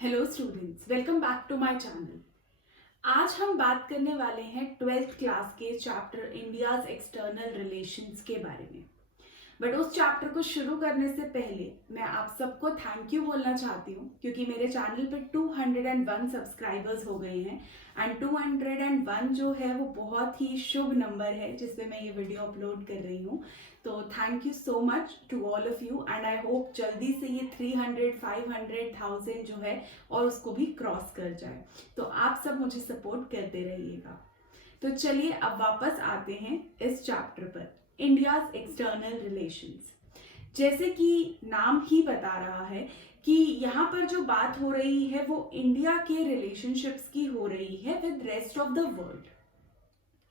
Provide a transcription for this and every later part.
Hello students, welcome back to my channel. आज हम बात करने वाले हैं 12th क्लास के चैप्टर इंडियाज एक्सटर्नल रिलेशंस के बारे में। बट उस चैप्टर को शुरू करने से पहले मैं आप सबको थैंक यू बोलना चाहती हूँ, क्योंकि मेरे चैनल पे 201 सब्सक्राइबर्स हो गए हैं एंड 201 जो है वो बहुत ही शुभ नंबर है जिसपे मैं ये वीडियो अपलोड कर रही हूँ। तो thank you so much to all of you and I hope जल्दी से ये 300, 500, 1000 जो है और उसको भी क्रॉस कर जाए। तो आप सब मुझे सपोर्ट करते रहिएगा। तो चलिए अब वापस आते हैं इस चैप्टर पर, इंडियाज एक्सटर्नल रिलेशंस। जैसे कि नाम ही बता रहा है कि यहाँ पर जो बात हो रही है वो इंडिया के रिलेशनशिप्स की हो रही है with rest of the world.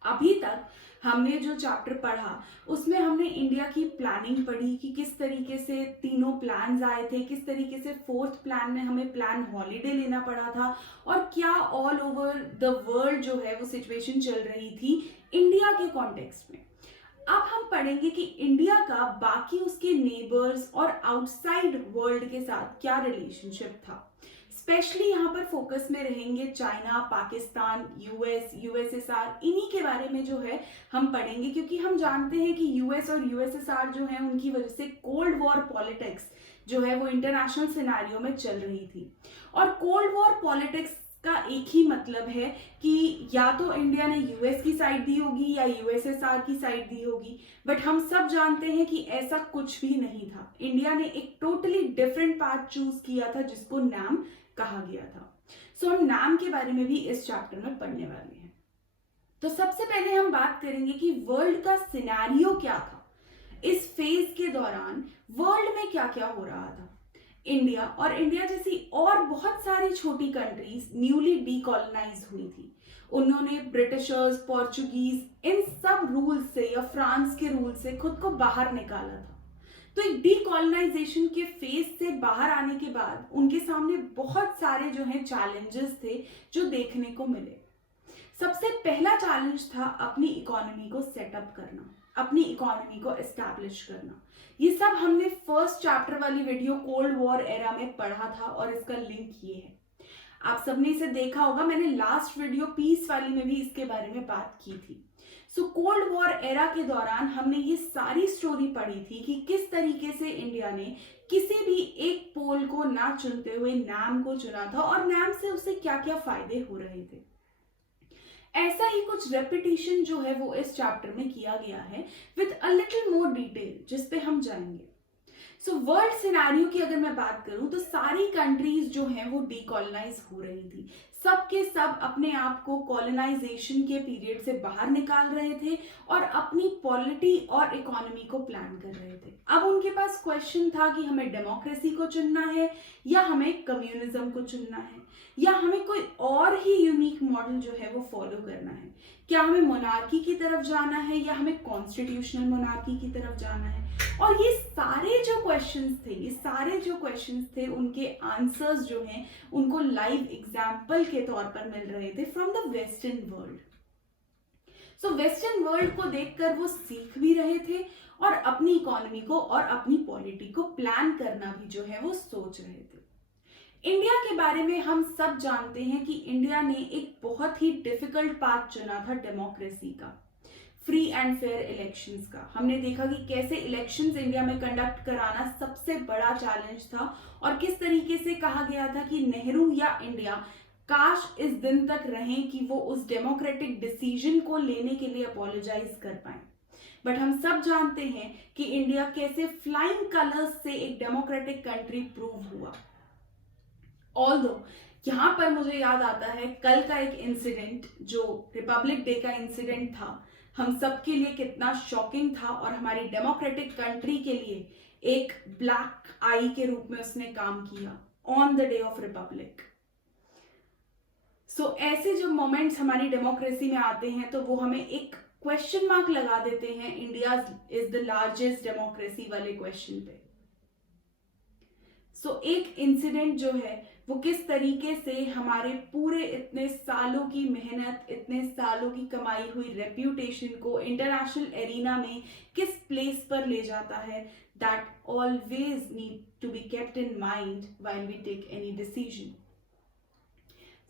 अभी तक हमने जो चैप्टर पढ़ा उसमें हमने इंडिया की प्लानिंग पढ़ी कि किस तरीके से तीनों प्लान्स आए थे, किस तरीके से फोर्थ प्लान में हमें प्लान हॉलीडे लेना पड़ा था और क्या ऑल ओवर द वर्ल्ड जो है वो सिचुएशन चल रही थी इंडिया के कॉन्टेक्स्ट में। अब हम पढ़ेंगे कि इंडिया का बाकी उसके नेबर्स और आउटसाइड वर्ल्ड के साथ क्या रिलेशनशिप था। स्पेशली यहाँ पर फोकस में रहेंगे चाइना, पाकिस्तान, यूएसएसआर, इन्हीं के बारे में जो है हम पढ़ेंगे, क्योंकि हम जानते हैं कि यूएस और यूएसएसआर जो है उनकी वजह से कोल्ड वॉर पॉलिटिक्स जो है वो इंटरनेशनल सिनेरियो में चल रही थी। और कोल्ड वॉर पॉलिटिक्स का एक ही मतलब है कि या तो इंडिया ने यूएस की साइड दी होगी या यूएसएसआर की साइड दी होगी, बट हम सब जानते हैं कि ऐसा कुछ भी नहीं था। इंडिया ने एक टोटली डिफरेंट पाथ चूज किया था जिसको नाम कहा गया था। सो हम नाम के बारे में भी इस चैप्टर में पढ़ने वाले हैं। तो सबसे पहले हम बात करेंगे कि वर्ल्ड का सिनेरियो क्या था इस फेज के दौरान, वर्ल्ड में क्या क्या हो रहा था। इंडिया और इंडिया जैसी और बहुत सारी छोटी कंट्रीज न्यूली डीकॉलोनाइज हुई थी। उन्होंने ब्रिटिशर्स, पोर्चुगीज, इन सब रूल से या फ्रांस के रूल से खुद को बाहर निकाला था। तो एक डीकॉलोनाइजेशन के फेज से बाहर आने के बाद उनके सामने बहुत सारे जो है चैलेंजेस थे जो देखने को मिले। सबसे पहला चैलेंज था अपनी इकोनॉमी को सेटअप करना, अपनी इकोनॉमी को एस्टैब्लिश करना। ये सब हमने फर्स्ट चैप्टर वाली वीडियो कोल्ड वॉर एरा में पढ़ा था और इसका लिंक ये है, आप सबने इसे देखा होगा। मैंने लास्ट वीडियो पीस वाली में भी इसके बारे में बात की थी। सो कोल्ड वॉर एरा के दौरान हमने ये सारी स्टोरी पढ़ी थी कि किस तरीके से इंडिया ने किसी भी एक पोल को ना चुनते हुए नाम को चुना था और नाम से उसे क्या क्या फायदे हो रहे थे। ऐसा ही कुछ रेपिटेशन जो है वो इस चैप्टर में किया गया है with a little more detail, जिसपे हम जाएंगे। सो वर्ल्ड सिनेरियो की अगर मैं बात करूं तो सारी कंट्रीज जो हैं वो डीकॉलोनाइज हो रही थी। सब के सब अपने आप को कॉलोनाइजेशन के पीरियड से बाहर निकाल रहे थे और अपनी पॉलिटी और इकोनॉमी को प्लान कर रहे थे। अब उनके पास क्वेश्चन था कि हमें डेमोक्रेसी को चुनना है या हमें कम्युनिज्म को चुनना है या हमें कोई और ही यूनिक मॉडल जो है वो फॉलो करना है। क्या हमें मोनार्की की तरफ जाना है या हमें कॉन्स्टिट्यूशनल मोनार्की की तरफ जाना है। और ये सारे जो क्वेश्चंस थे उनके आंसर्स जो हैं उनको लाइव एग्जाम्पल के तौर पर मिल रहे थे from the western world. So western world को देखकर वो सीख भी रहे थे और अपनी इकोनॉमी को और अपनी पॉलिटी को प्लान करना भी जो है वो सोच रहे थे। इंडिया के बारे में हम सब जानते हैं कि इंडिया ने एक बहुत ही डिफिकल्ट पाथ चुना था डेमोक्रेसी का, फ्री एंड फेयर इलेक्शंस का। हमने देखा कि कैसे इलेक्शंस इंडिया में कंडक्ट कराना सबसे बड़ा चैलेंज था और किस तरीके से कहा गया था कि नेहरू या इंडिया काश इस दिन तक रहें कि वो उस डेमोक्रेटिक डिसीजन को लेने के लिए अपोलोजाइज कर पाए। बट हम सब जानते हैं कि इंडिया कैसे फ्लाइंग कलर्स से एक डेमोक्रेटिक कंट्री प्रूव हुआ। ऑल्दो यहाँ पर मुझे याद आता है कल का एक इंसिडेंट जो रिपब्लिक डे का इंसिडेंट था, हम सबके लिए कितना शॉकिंग था और हमारी डेमोक्रेटिक कंट्री के लिए एक ब्लैक आई के रूप में उसने काम किया on the day of republic. So ऐसे जो मोमेंट्स हमारी डेमोक्रेसी में आते हैं तो वो हमें एक क्वेश्चन मार्क लगा देते हैं India is the largest democracy वाले क्वेश्चन पे। सो एक इंसिडेंट जो है वो किस तरीके से हमारे पूरे इतने सालों की मेहनत, इतने सालों की कमाई हुई रेप्यूटेशन को इंटरनेशनल एरिना में किस प्लेस पर ले जाता है, that always need to be kept in mind while we take any decision.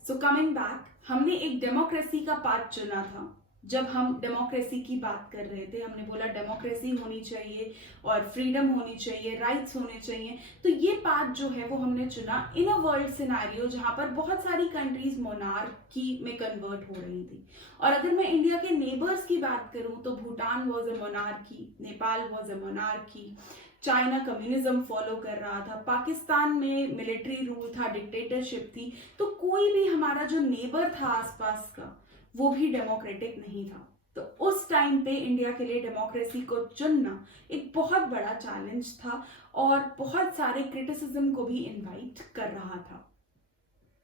So coming back, हमने एक डेमोक्रेसी का पाथ चुना था। जब हम डेमोक्रेसी की बात कर रहे थे, हमने बोला डेमोक्रेसी होनी चाहिए और फ्रीडम होनी चाहिए, राइट्स होने चाहिए। तो ये पाथ जो है वो हमने चुना इन अ वर्ल्ड सिनारियो जहां पर बहुत सारी कंट्रीज मोनार्की में कन्वर्ट हो रही थी। और अगर मैं इंडिया के नेबर्स की बात करूं तो Bhutan was a monarchy, Nepal was a monarchy, China communism follow कर रहा था, पाकिस्तान में मिलिट्री रूल था, डिक्टेटरशिप थी। तो कोई भी हमारा जो नेबर था आसपास का वो भी डेमोक्रेटिक नहीं था। तो उस टाइम पे इंडिया के लिए डेमोक्रेसी को चुनना एक बहुत बड़ा चैलेंज था और बहुत सारे क्रिटिसिज्म को भी इनवाइट कर रहा था।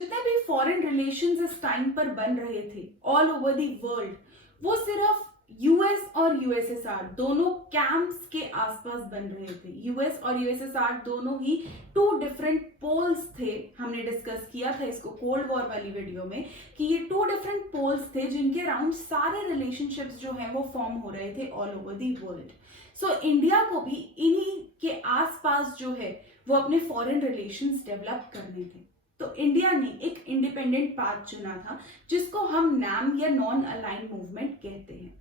जितने भी फॉरेन रिलेशंस इस टाइम पर बन रहे थे ऑल ओवर द वर्ल्ड, वो सिर्फ यूएस और यूएसएसआर दोनों कैंप्स के आसपास बन रहे थे। यूएस और यूएसएसआर दोनों ही टू डिफरेंट पोल्स थे। हमने डिस्कस किया था इसको कोल्ड वॉर वाली वीडियो में कि ये टू डिफरेंट पोल्स थे जिनके अराउंड सारे रिलेशनशिप्स जो हैं वो फॉर्म हो रहे थे all over the world. So India को भी इन्हीं के आसपास जो है वो अपने फॉरेन रिलेशंस डेवलप करने थे। तो इंडिया ने एक इंडिपेंडेंट पाथ चुना था जिसको हम नैम या नॉन अलाइन मूवमेंट कहते हैं।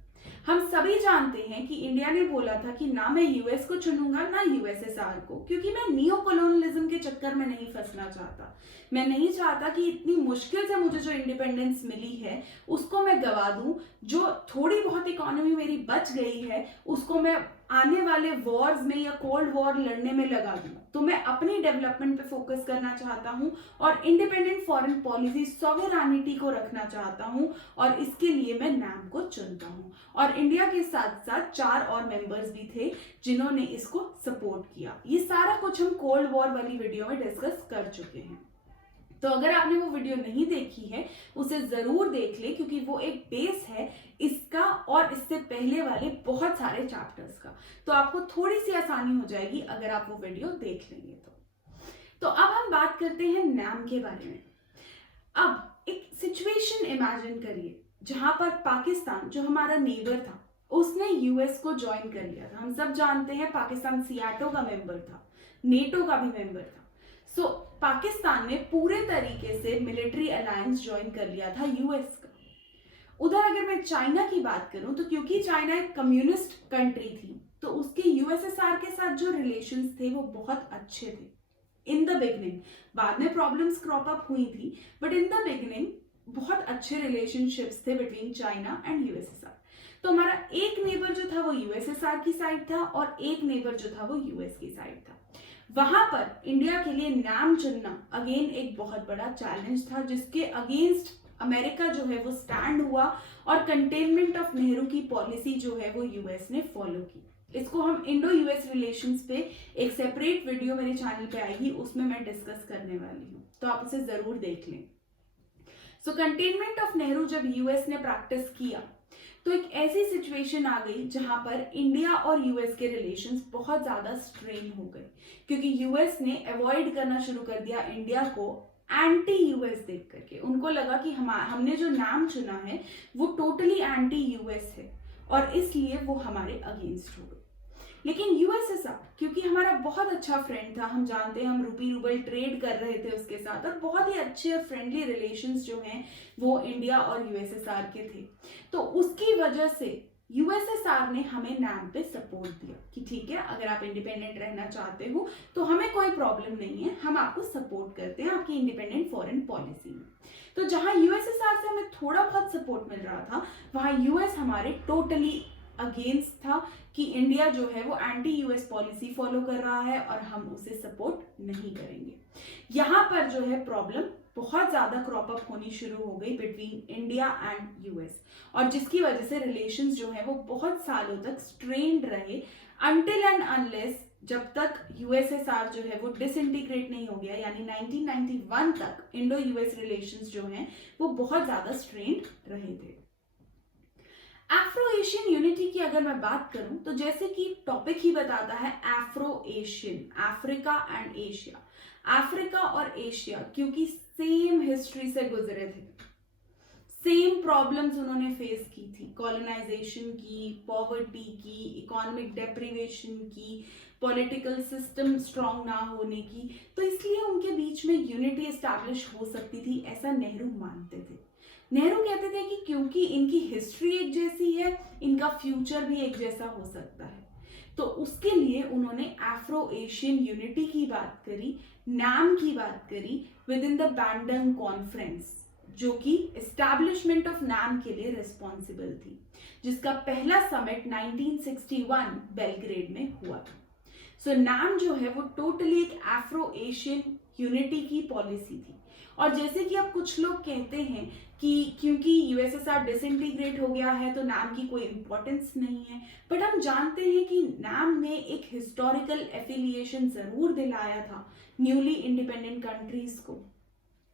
हम सभी जानते हैं कि इंडिया ने बोला था कि ना मैं यूएस को चुनूंगा ना यूएसएसआर को, क्योंकि मैं नियो कॉलोनियलिज्म के चक्कर में नहीं फंसना चाहता। मैं नहीं चाहता कि इतनी मुश्किल से मुझे जो इंडिपेंडेंस मिली है उसको मैं गवा दूं। जो थोड़ी बहुत इकोनॉमी मेरी बच गई है उसको मैं आने वाले वॉर्स में या कोल्ड वॉर लड़ने में लगा दूं। तो मैं अपनी डेवलपमेंट पे फोकस करना चाहता हूं और इंडिपेंडेंट फॉरेन पॉलिसी सॉवरेनिटी को रखना चाहता हूं और इसके लिए मैं नैम को चुनता हूं। और इंडिया के साथ साथ 4 और मेंबर्स भी थे जिन्होंने इसको सपोर्ट किया। ये सारा कुछ हम कोल्ड वॉर वाली वीडियो में डिस्कस कर चुके हैं। तो अगर आपने वो वीडियो नहीं देखी है उसे जरूर देख ले, क्योंकि वो एक बेस है इसका और इससे पहले वाले बहुत सारे चैप्टर्स का। तो आपको थोड़ी सी आसानी हो जाएगी अगर आप वो वीडियो देख लेंगे तो अब हम बात करते हैं नैम के बारे में। अब एक सिचुएशन इमेजिन करिए जहां पर पाकिस्तान जो हमारा नेबर था उसने यूएस को ज्वाइन कर लिया था। हम सब जानते हैं पाकिस्तान सियाटो का मेंबर था, नेटो का भी मेंबर था। सो पाकिस्तान ने पूरे तरीके से मिलिट्री अलायंस ज्वाइन कर लिया था यूएस का। उधर अगर मैं चाइना की बात करूं तो क्योंकि चाइना एक कम्युनिस्ट कंट्री थी तो उसके यूएसएसआर के साथ जो रिलेशंस थे वो बहुत अच्छे थे इन द बिगनिंग। बाद में प्रॉब्लम्स क्रॉप अप हुई थी बट इन द बिगनिंग बहुत अच्छे रिलेशनशिप्स थे बिटवीन चाइना एंड यूएसएसआर। तो हमारा एक नेबर जो था वो यूएसएसआर की साइड था और एक नेबर जो था वो यूएस की साइड था। वहां पर इंडिया के लिए नैम चुनना अगेन एक बहुत बड़ा चैलेंज था जिसके अगेंस्ट अमेरिका जो है वो स्टैंड हुआ और कंटेनमेंट ऑफ नेहरू की पॉलिसी जो है वो यूएस ने फॉलो की। इसको हम इंडो यूएस रिलेशंस पे एक सेपरेट वीडियो मेरे चैनल पे आएगी, उसमें मैं डिस्कस करने वाली हूँ, तो आप उसे जरूर देख लें। सो कंटेनमेंट ऑफ नेहरू जब यूएस ने प्रैक्टिस किया तो एक ऐसी सिचुएशन आ गई जहां पर इंडिया और यूएस के रिलेशंस बहुत ज्यादा स्ट्रेन हो गए, क्योंकि यूएस ने अवॉइड करना शुरू कर दिया इंडिया को एंटी यूएस देख करके। उनको लगा कि हमने जो नाम चुना है वो टोटली एंटी यूएस है और इसलिए वो हमारे अगेंस्ट हो गए। लेकिन यूएसएसआर क्योंकि हमारा बहुत अच्छा फ्रेंड था, हम जानते हैं हम रूपी रूबल ट्रेड कर रहे थे उसके साथ और बहुत ही अच्छे और फ्रेंडली रिलेशंस जो हैं वो इंडिया और यूएसएसआर के थे। तो उसकी वजह से यूएसएसआर ने हमें नैम पे सपोर्ट दिया कि ठीक है अगर आप इंडिपेंडेंट रहना चाहते हो तो हमें कोई प्रॉब्लम नहीं है, हम आपको सपोर्ट करते हैं आपकी इंडिपेंडेंट फॉरेन पॉलिसी में। तो जहां यूएसएसआर से हमें थोड़ा बहुत सपोर्ट मिल रहा था वहां यूएस हमारे टोटली अगेंस्ट था कि इंडिया जो है वो एंटी यूएस पॉलिसी फॉलो कर रहा है और हम उसे सपोर्ट नहीं करेंगे। यहाँ पर जो है प्रॉब्लम बहुत ज्यादा क्रॉप अप होनी शुरू हो गई बिटवीन इंडिया एंड यूएस और जिसकी वजह से रिलेशंस जो है वो बहुत सालों तक स्ट्रेन्ड रहे अनटिल एंड अनलेस जब तक यूएसएसआर जो है वो डिसइंटीग्रेट नहीं हो गया, यानी 1991 तक इंडो यूएस रिलेशंस जो हैं वो बहुत ज्यादा स्ट्रेन्ड रहे थे। एफ्रो एशियन यूनिटी की अगर मैं बात करूं तो जैसे कि टॉपिक ही बताता है Afro Asian, Africa and Asia. Africa और एशिया क्योंकि सेम हिस्ट्री से गुजरे थे, सेम प्रॉब्लम्स उन्होंने फेस की थी, कॉलोनाइजेशन की, पॉवर्टी की, इकोनॉमिक डेप्रिवेशन की, पॉलिटिकल सिस्टम स्ट्रांग ना होने की, तो इसलिए उनके बीच में यूनिटी एस्टैब्लिश हो सकती थी, ऐसा नेहरू मानते थे। नेहरू कहते थे कि क्योंकि इनकी हिस्ट्री एक जैसी है, इनका फ्यूचर भी एक जैसा हो सकता है। तो उसके लिए उन्होंने अफ्रो एशियन यूनिटी की बात करी, नाम की बात करी विद इन द बैंडंग कॉन्फ्रेंस, जो कि एस्टैब्लिशमेंट ऑफ नाम के लिए रिस्पॉन्सिबल थी, जिसका पहला समिट 1961 बेलग्रेड में हुआ था। सो नाम जो है वो टोटली एक अफ्रो एशियन यूनिटी की पॉलिसी थी। और जैसे कि अब कुछ लोग कहते हैं कि क्योंकि यूएसएसआर डिसइंटीग्रेट हो गया है तो नाम की कोई इंपॉर्टेंस नहीं है, बट हम जानते हैं कि नाम ने एक हिस्टोरिकल एफिलिएशन जरूर दिलाया था न्यूली इंडिपेंडेंट कंट्रीज को,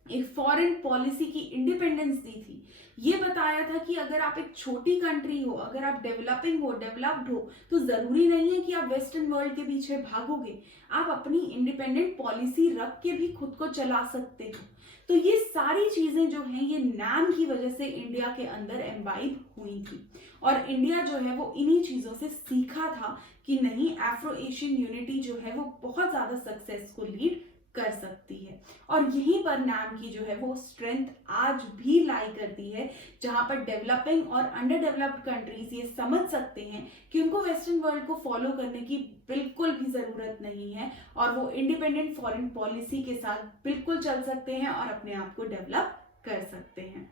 एक फॉरेन पॉलिसी की इंडिपेंडेंस दी थी, ये बताया था कि अगर आप एक छोटी कंट्री हो, अगर आप डेवलपिंग हो, डेवलप्ड हो, तो जरूरी नहीं है कि आप वेस्टर्न वर्ल्ड के पीछे भागोगे, आप अपनी इंडिपेंडेंट पॉलिसी रख के भी खुद को चला सकते हो। तो ये सारी चीजें जो हैं ये नाम की वजह से इंडिया के अंदर एम्बाइब हुई थी, और इंडिया जो है वो इन्हीं चीजों से सीखा था कि नहीं, अफ्रो एशियन यूनिटी जो है वो बहुत ज्यादा सक्सेस को लीड कर सकती है। और यहीं पर नाम की जो है वो स्ट्रेंथ आज भी लाई करती है, जहां पर डेवलपिंग और अंडर डेवलप्ड कंट्रीज ये समझ सकते हैं कि उनको वेस्टर्न वर्ल्ड को फॉलो करने की बिल्कुल भी जरूरत नहीं है, और वो इंडिपेंडेंट फॉरेन पॉलिसी के साथ बिल्कुल चल सकते हैं और अपने आप को डेवलप कर सकते हैं।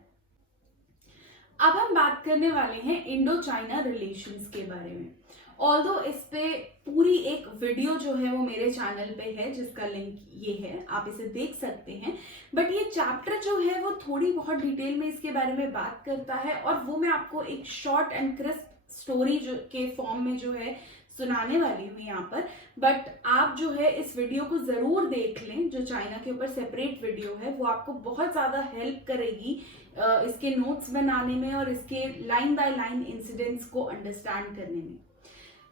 अब हम बात करने वाले हैं इंडो चाइना रिलेशंस के बारे में। ऑल्दो इस पे पूरी एक वीडियो जो है वो मेरे चैनल पे है, जिसका लिंक ये है, आप इसे देख सकते हैं। बट ये चैप्टर जो है वो थोड़ी बहुत डिटेल में इसके बारे में बात करता है, और वो मैं आपको एक शॉर्ट एंड क्रिस्प स्टोरी जो के फॉर्म में जो है सुनाने वाली हूँ यहाँ पर। बट आप जो है इस वीडियो को जरूर देख लें, जो चाइना के ऊपर सेपरेट वीडियो है, वो आपको बहुत ज्यादा हेल्प करेगी इसके नोट्स बनाने में और इसके लाइन बाय लाइन इंसिडेंट्स को अंडरस्टैंड करने में।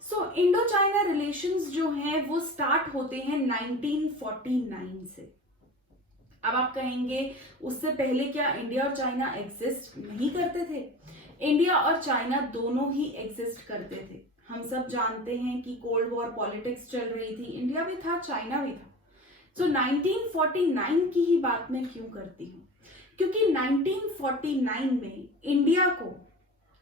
सो इंडो चाइना रिलेशंस जो हैं वो स्टार्ट होते हैं 1949 से। अब आप कहेंगे उससे पहले क्या इंडिया और चाइना एग्जिस्ट नहीं करते थे? इंडिया और चाइना दोनों ही एग्जिस्ट करते थे। हम सब जानते हैं कि कोल्ड वॉर पॉलिटिक्स चल रही थी, इंडिया भी था, चाइना भी था। सो 1949 की ही बात मैं क्यों करती हूँ? क्योंकि 1949 में इंडिया को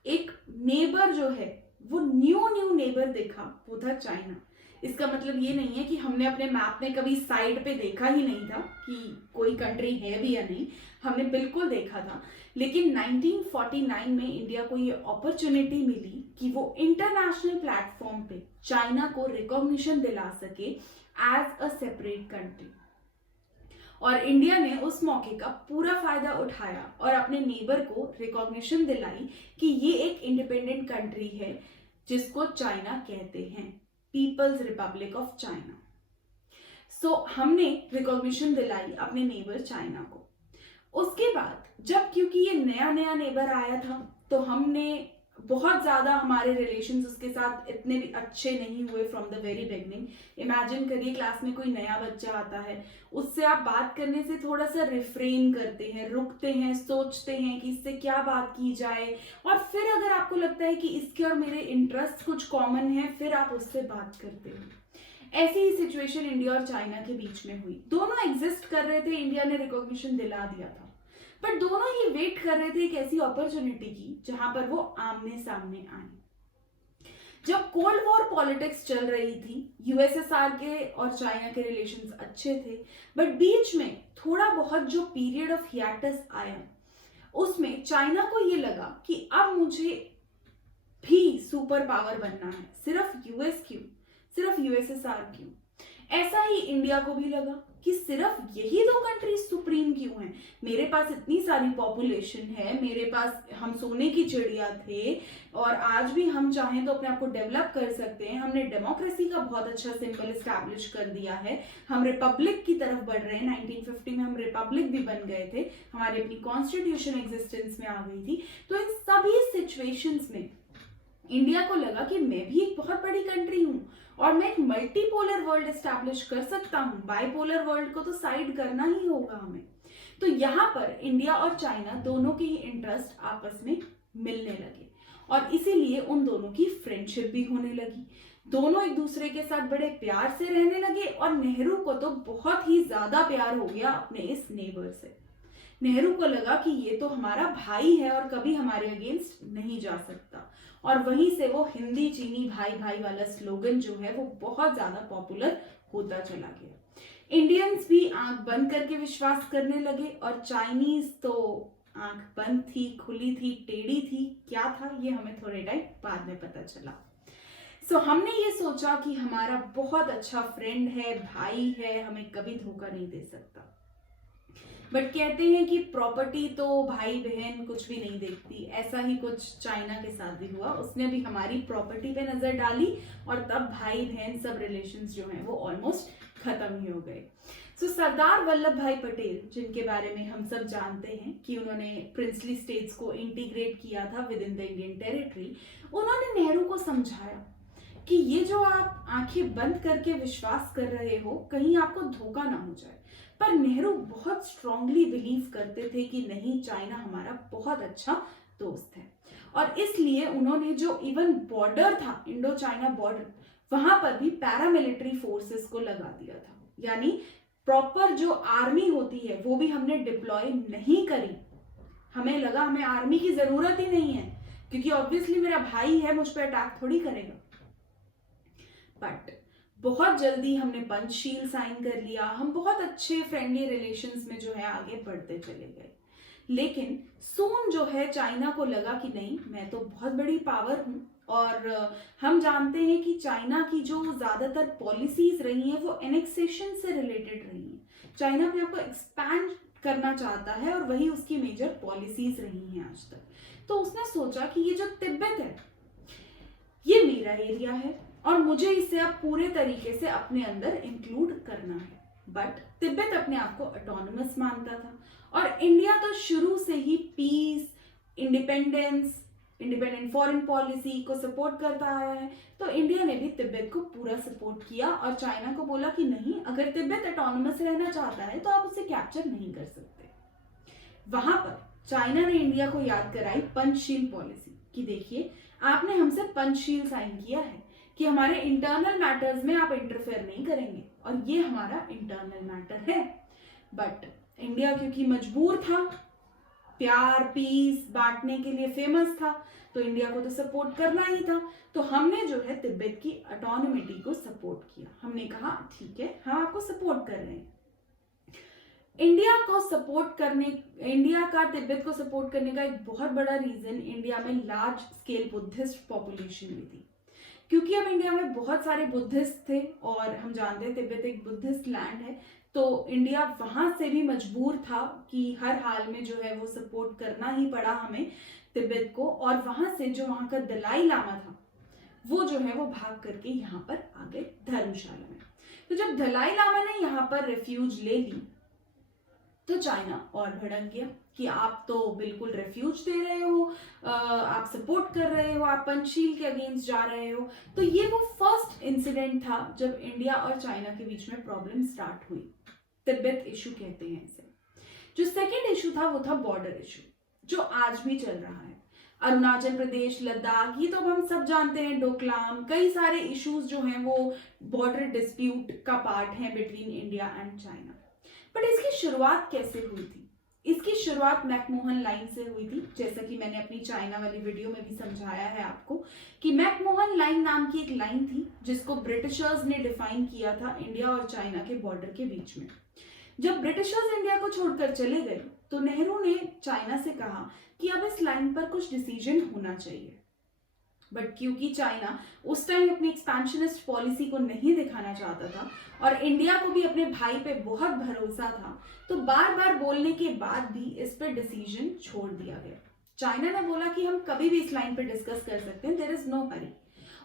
एक नेबर जो है वो न्यू नेबर देखा, वो था चाइना। इसका मतलब ये नहीं है कि हमने अपने मैप में कभी साइड पे देखा ही नहीं था कि कोई कंट्री है भी या नहीं, हमने बिल्कुल देखा था। लेकिन 1949 में इंडिया को ये अपॉर्चुनिटी मिली कि वो इंटरनेशनल प्लेटफॉर्म पे चाइना को रिकॉग्निशन दिला सके एज अ सेपरेट कंट्री, और इंडिया ने उस मौके का पूरा फायदा उठाया और अपने नेबर को रिकॉग्निशन दिलाई कि ये एक इंडिपेंडेंट कंट्री है जिसको चाइना कहते हैं, पीपल्स रिपब्लिक ऑफ चाइना। सो हमने रिकॉग्निशन दिलाई अपने नेबर चाइना को। उसके बाद जब क्योंकि ये नया नया नेबर आया था, तो हमने बहुत ज्यादा हमारे रिलेशंस उसके साथ इतने भी अच्छे नहीं हुए from the very beginning. Imagine करिए क्लास में कोई नया बच्चा आता है, उससे आप बात करने से थोड़ा सा रिफ्रेन करते हैं, रुकते हैं, सोचते हैं कि इससे क्या बात की जाए, और फिर अगर आपको लगता है कि इसके और मेरे इंटरेस्ट कुछ कॉमन है, फिर आप उससे बात करते हो। ऐसी ही सिचुएशन इंडिया और चाइना के बीच में हुई। दोनों एग्जिस्ट कर रहे थे, इंडिया ने रिकॉग्निशन दिला दिया था, पर दोनों ही वेट कर रहे थे एक ऐसी अपॉर्चुनिटी की जहां पर वो आमने सामने आए। जब कोल्ड वॉर पॉलिटिक्स चल रही थी, यूएसएसआर के और चाइना के रिलेशंस अच्छे थे, बट बीच में थोड़ा बहुत जो पीरियड ऑफ हियाटस आया, उसमें चाइना को ये लगा कि अब मुझे भी सुपर पावर बनना है। सिर्फ यूएस क्यों, सिर्फ यूएसएसआर क्यों? ऐसा ही इंडिया को भी लगा कि सिर्फ यही दो कंट्रीज सुप्रीम क्यों हैं? मेरे पास इतनी सारी पॉपुलेशन है, मेरे पास, हम सोने की चिड़िया थे, और आज भी हम चाहें तो अपने आप को डेवलप कर सकते हैं। हमने डेमोक्रेसी का बहुत अच्छा सिंबल एस्टैब्लिश कर दिया है, हम रिपब्लिक की तरफ बढ़ रहे हैं। 1950 में हम रिपब्लिक भी बन गए थे, हमारी अपनी कॉन्स्टिट्यूशन एग्जिस्टेंस में आ गई थी। तो इन सभी सिचुएशंस में इंडिया को लगा कि मैं भी एक बहुत बड़ी कंट्री हूं और मैं एक मल्टीपोलर वर्ल्ड एस्टैब्लिश कर सकता हूं, बाइपोलर वर्ल्ड को तो साइड करना ही होगा हमें। तो यहाँ पर इंडिया और चाइना दोनों के ही इंटरेस्ट आपस में मिलने लगे, और इसीलिए उन दोनों की फ्रेंडशिप भी होने लगी। दोनों एक दूसरे के साथ बड़े प्यार से रहने लगे और नेहरू को तो बहुत ही ज्यादा प्यार हो गया अपने इस नेबर से। नेहरू को लगा कि ये तो हमारा भाई है और कभी हमारे अगेंस्ट नहीं जा सकता, और वहीं से वो हिंदी चीनी भाई भाई वाला स्लोगन जो है वो बहुत ज्यादा पॉपुलर होता चला गया। इंडियंस भी आंख बंद करके विश्वास करने लगे और चाइनीज तो आंख बंद थी, खुली थी, टेढ़ी थी, क्या था ये हमें थोड़े टाइम बाद में पता चला। हमने ये सोचा कि हमारा बहुत अच्छा फ्रेंड है, भाई है, हमें कभी धोखा नहीं दे सकता। बट कहते हैं कि प्रॉपर्टी तो भाई बहन कुछ भी नहीं देखती, ऐसा ही कुछ चाइना के साथ भी हुआ। उसने भी हमारी प्रॉपर्टी पे नजर डाली और तब भाई बहन सब रिलेशंस जो हैं वो ऑलमोस्ट खत्म ही हो गए। सरदार वल्लभ भाई पटेल, जिनके बारे में हम सब जानते हैं कि उन्होंने प्रिंसली स्टेट्स को इंटीग्रेट किया था with in the Indian territory, उन्होंने नेहरू को समझाया कि ये जो आप आंखें बंद करके विश्वास कर रहे हो, कहीं आपको धोखा ना हो जाए। पर नेहरू बहुत स्ट्रांगली बिलीव करते थे कि नहीं, चाइना हमारा बहुत अच्छा दोस्त है, और इसलिए उन्होंने जो इवन बॉर्डर था, इंडो चाइना बॉर्डर, वहां पर भी पैरामिलिट्री फोर्सेस को लगा दिया था। यानी प्रॉपर जो आर्मी होती है वो भी हमने डिप्लॉय नहीं करी। हमें लगा हमें आर्मी की जरूरत ही नहीं है, क्योंकि ऑब्वियसली मेरा भाई है, मुझ पर अटैक थोड़ी करेगा। बट बहुत जल्दी हमने पंचशील साइन कर लिया, हम बहुत अच्छे फ्रेंडली रिलेशंस में जो है आगे बढ़ते चले गए। लेकिन सून जो है चाइना को लगा कि नहीं, मैं तो बहुत बड़ी पावर हूं, और हम जानते हैं कि चाइना की जो ज्यादातर पॉलिसीज रही हैं वो एनेक्सेशन से रिलेटेड रही हैं। चाइना अपने आप को एक्सपैंड करना चाहता है और वही उसकी मेजर पॉलिसीज रही हैं आज तक। तो उसने सोचा कि ये जो तिब्बत है ये मेरा एरिया है और मुझे इसे अब पूरे तरीके से अपने अंदर इंक्लूड करना है। बट तिब्बत अपने आप को ऑटोनमस मानता था, और इंडिया तो शुरू से ही पीस, इंडिपेंडेंट फॉरेन पॉलिसी को सपोर्ट करता आया है। तो इंडिया ने भी तिब्बत को पूरा सपोर्ट किया और चाइना को बोला कि नहीं, अगर तिब्बत ऑटोनमस रहना चाहता है तो आप उसे कैप्चर नहीं कर सकते। वहां पर चाइना ने इंडिया को याद कराई पंचशील पॉलिसी कि देखिए, आपने हमसे पंचशील साइन किया है कि हमारे इंटरनल मैटर्स में आप इंटरफेयर नहीं करेंगे, और ये हमारा इंटरनल मैटर है। बट इंडिया क्योंकि मजबूर था, प्यार पीस बांटने के लिए फेमस था, तो इंडिया को तो सपोर्ट करना ही था। तो हमने जो है तिब्बत की ऑटोनॉमिटी को सपोर्ट किया। हमने कहा ठीक है, हम आपको सपोर्ट कर रहे हैं। इंडिया का तिब्बत को सपोर्ट करने का एक बहुत बड़ा रीजन इंडिया में लार्ज स्केल बुद्धिस्ट पॉपुलेशन भी थी, क्योंकि अब इंडिया में बहुत सारे बुद्धिस्ट थे और हम जानते हैं तिब्बत एक बुद्धिस्ट लैंड है। तो इंडिया वहां से भी मजबूर था कि हर हाल में जो है वो सपोर्ट करना ही पड़ा हमें तिब्बत को। और वहां से जो वहां का दलाई लामा था वो जो है वो भाग करके यहाँ पर आ गए धर्मशाला में। तो जब दलाई लामा ने यहाँ पर रेफ्यूज ले ली तो चाइना और भड़क गया कि आप तो बिल्कुल रेफ्यूज दे रहे हो, आप सपोर्ट कर रहे हो, आप पंचशील के अगेंस्ट जा रहे हो। तो ये वो फर्स्ट इंसिडेंट था जब इंडिया और चाइना के बीच में प्रॉब्लम स्टार्ट हुई। तिब्बत इशू कहते हैं इसे। जो सेकेंड इशू था वो था बॉर्डर इशू, जो आज भी चल रहा है। अरुणाचल प्रदेश, लद्दाख, ये तो हम सब जानते हैं, डोकलाम, कई सारे इश्यूज जो हैं वो बॉर्डर डिस्प्यूट का पार्ट है between India and China. But इसकी शुरुआत कैसे हुई थी? इसकी शुरुआत मैकमोहन लाइन से हुई थी, जैसा कि मैंने अपनी चाइना वाली वीडियो में भी समझाया है आपको कि मैकमोहन लाइन नाम की एक लाइन थी जिसको ब्रिटिशर्स ने डिफाइन किया था इंडिया और चाइना के बॉर्डर के बीच में। जब ब्रिटिशर्स इंडिया को छोड़कर चले गए तो नेहरू ने चाइना से कहा कि अब इस लाइन पर कुछ डिसीजन होना चाहिए। बट क्योंकि चाइना उस टाइम अपनी एक्सपेंशनिस्ट पॉलिसी को नहीं दिखाना चाहता था और इंडिया को भी अपने भाई पे बहुत भरोसा था, तो बार बार बोलने के बाद भी इस पर डिसीजन छोड़ दिया गया। चाइना ने बोला कि हम कभी भी इस लाइन पे डिस्कस कर सकते हैं, देयर इज नो हरी,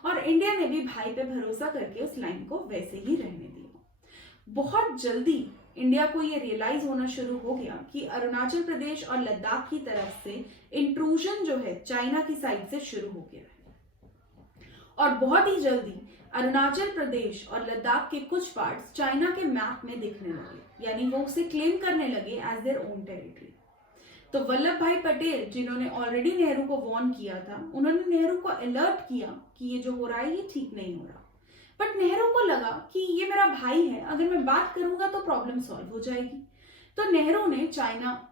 और इंडिया ने भी भाई पे भरोसा करके उस लाइन को वैसे ही रहने दिया। बहुत जल्दी इंडिया को ये रियलाइज होना शुरू हो गया कि अरुणाचल प्रदेश और लद्दाख की तरफ से इंट्रूजन जो है चाइना की साइड से शुरू हो गया है, और बहुत ही जल्दी अरुणाचल प्रदेश और लद्दाख के कुछ पार्ट्स चाइना के मैप में दिखने लगे, यानी वो उसे क्लेम करने लगे एज देयर ओन टेरिटरी। तो वल्लभ भाई पटेल, जिन्होंने ऑलरेडी नेहरू को वार्न किया था, उन्होंने नेहरू को अलर्ट किया कि ये जो हो रहा है ये ठीक नहीं हो रहा। बट नेहरू को लगा कि ये मेरा भाई है, अगर मैं बात करूंगा तो प्रॉब्लम सॉल्व हो जाएगी। तो नेहरू ने चाइना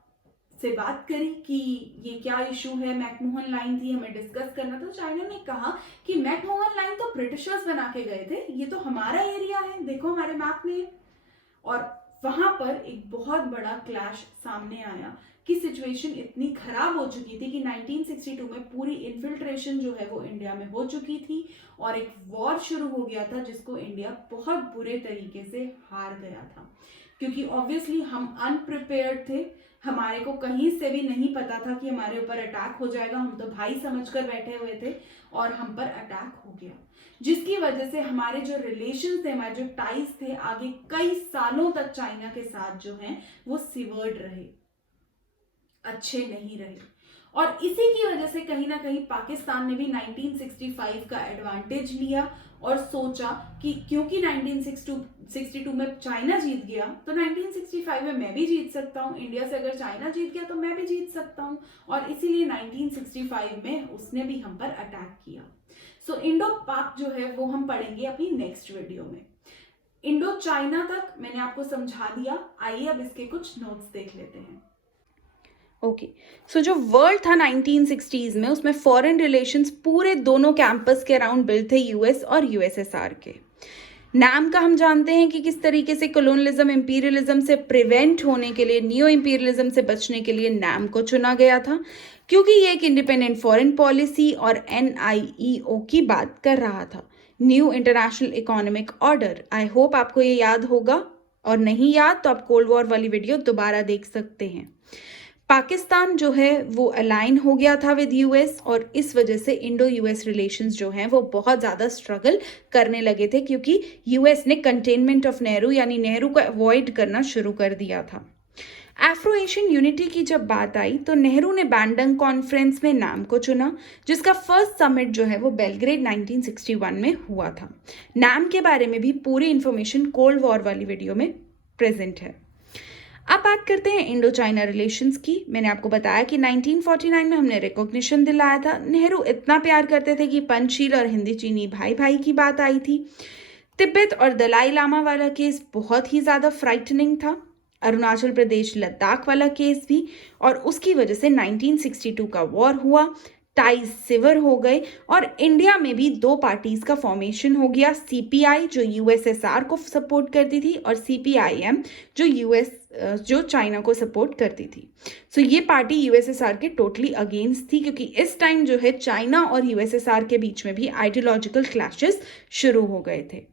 से बात करी कि ये क्या इशू है, मैकमोहन लाइन थी, हमें डिस्कस करना था। तो चाइना ने कहा कि मैकमोहन लाइन तो ब्रिटिशर्स बना के गए थे, ये तो हमारा एरिया है, देखो हमारे मैप में है। और वहां पर एक बहुत बड़ा क्लैश सामने आया कि सिचुएशन इतनी खराब हो चुकी थी कि 1962 में पूरी इन्फिल्ट्रेशन जो है वो इंडिया में हो चुकी थी और एक वॉर शुरू हो गया था जिसको इंडिया बहुत बुरे तरीके से हार गया था, क्योंकि ऑब्वियसली हम अनप्रिपेयर्ड थे, हमारे को कहीं से भी नहीं पता था कि हमारे ऊपर अटैक हो जाएगा, हम तो भाई समझकर बैठे हुए थे और हम पर अटैक हो गया, जिसकी वजह से हमारे जो रिलेशन थे, हमारे जो टाइज थे आगे कई सालों तक चाइना के साथ जो हैं वो सिवर्ड रहे, अच्छे नहीं रहे। और इसी की वजह से कहीं ना कहीं पाकिस्तान ने भी 1965 का एडवांटेज लिया और सोचा कि क्योंकि 1962 में चाइना जीत गया तो 1965 में मैं भी जीत सकता हूं, इंडिया से अगर चाइना जीत गया तो मैं भी जीत सकता हूं, और इसीलिए 1965 में उसने भी हम पर अटैक किया। सो इंडो पाक जो है वो हम पढ़ेंगे अपनी नेक्स्ट वीडियो में। इंडो चाइना तक मैंने आपको समझा दिया, आइए अब इसके कुछ नोट्स देख लेते हैं। ओके, सो जो वर्ल्ड था 1960s में, उसमें फॉरेन रिलेशंस पूरे दोनों कैंपस के अराउंड बिल्ड थे, यूएस और यूएसएसआर के। नाम का हम जानते हैं कि किस तरीके से कॉलोनियलिज्म इंपीरियलिज्म से प्रिवेंट होने के लिए, नियो इंपीरियलिज्म से बचने के लिए नाम को चुना गया था, क्योंकि ये एक इंडिपेंडेंट फॉरेन पॉलिसी और NIEO की बात कर रहा था, new international economic order. I hope आपको ये याद होगा, और नहीं याद तो आप कोल्ड वॉर वाली वीडियो दोबारा देख सकते हैं। पाकिस्तान जो है वो अलाइन हो गया था विद यूएस, और इस वजह से इंडो यूएस रिलेशंस जो हैं वो बहुत ज़्यादा स्ट्रगल करने लगे थे, क्योंकि यूएस ने कंटेनमेंट ऑफ नेहरू यानी नेहरू को अवॉइड करना शुरू कर दिया था। एफ्रो एशियन यूनिटी की जब बात आई तो नेहरू ने बैंडंग कॉन्फ्रेंस में नाम को चुना, जिसका फर्स्ट समिट जो है वो बेलग्रेड 1961 में हुआ था। नाम के बारे में भी पूरी इंफॉर्मेशन कोल्ड वॉर वाली वीडियो में प्रेजेंट है। अब बात करते हैं इंडो चाइना रिलेशंस की। मैंने आपको बताया कि 1949 में हमने रिकॉग्निशन दिलाया था। नेहरू इतना प्यार करते थे कि पंचशील और हिंदी चीनी भाई भाई की बात आई थी। तिब्बत और दलाई लामा वाला केस बहुत ही ज़्यादा फ्राइटनिंग था। अरुणाचल प्रदेश लद्दाख वाला केस भी, और उसकी वजह से 1962 का वॉर हुआ, टाइज सिवर हो गए, और इंडिया में भी दो पार्टीज का फॉर्मेशन हो गया, CPI जो यूएसएसआर को सपोर्ट करती थी और CPIM जो चाइना को सपोर्ट करती थी। सो ये पार्टी यूएसएसआर के टोटली अगेंस्ट थी, क्योंकि इस टाइम जो है चाइना और यूएसएसआर के बीच में भी आइडियोलॉजिकल क्लैशेस शुरू हो गए थे।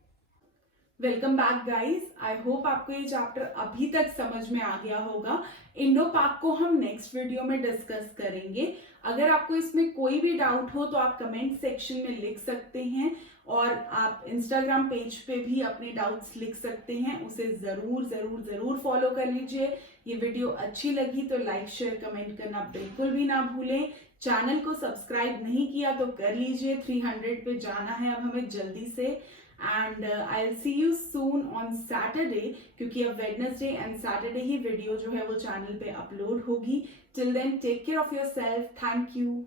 Welcome back guys, I hope आपको ये चैप्टर अभी तक समझ में आ गया होगा। इंडो पाक को हम नेक्स्ट वीडियो में डिस्कस करेंगे। अगर आपको इसमें कोई भी डाउट हो तो आप कमेंट सेक्शन में लिख सकते हैं, और आप इंस्टाग्राम पेज पे भी अपने डाउट्स लिख सकते हैं, उसे जरूर जरूर जरूर फॉलो कर लीजिए। ये वीडियो अच्छी लगी तो लाइक शेयर कमेंट करना बिल्कुल भी ना भूलें। चैनल को सब्सक्राइब नहीं किया तो कर लीजिए, 300 पे जाना है अब हमें जल्दी से। And I will see you soon on Saturday, क्योंकि अब वेडनेसडे एंड सैटरडे ही वीडियो जो है वो चैनल पे अपलोड होगी। Till then take care of yourself, thank you.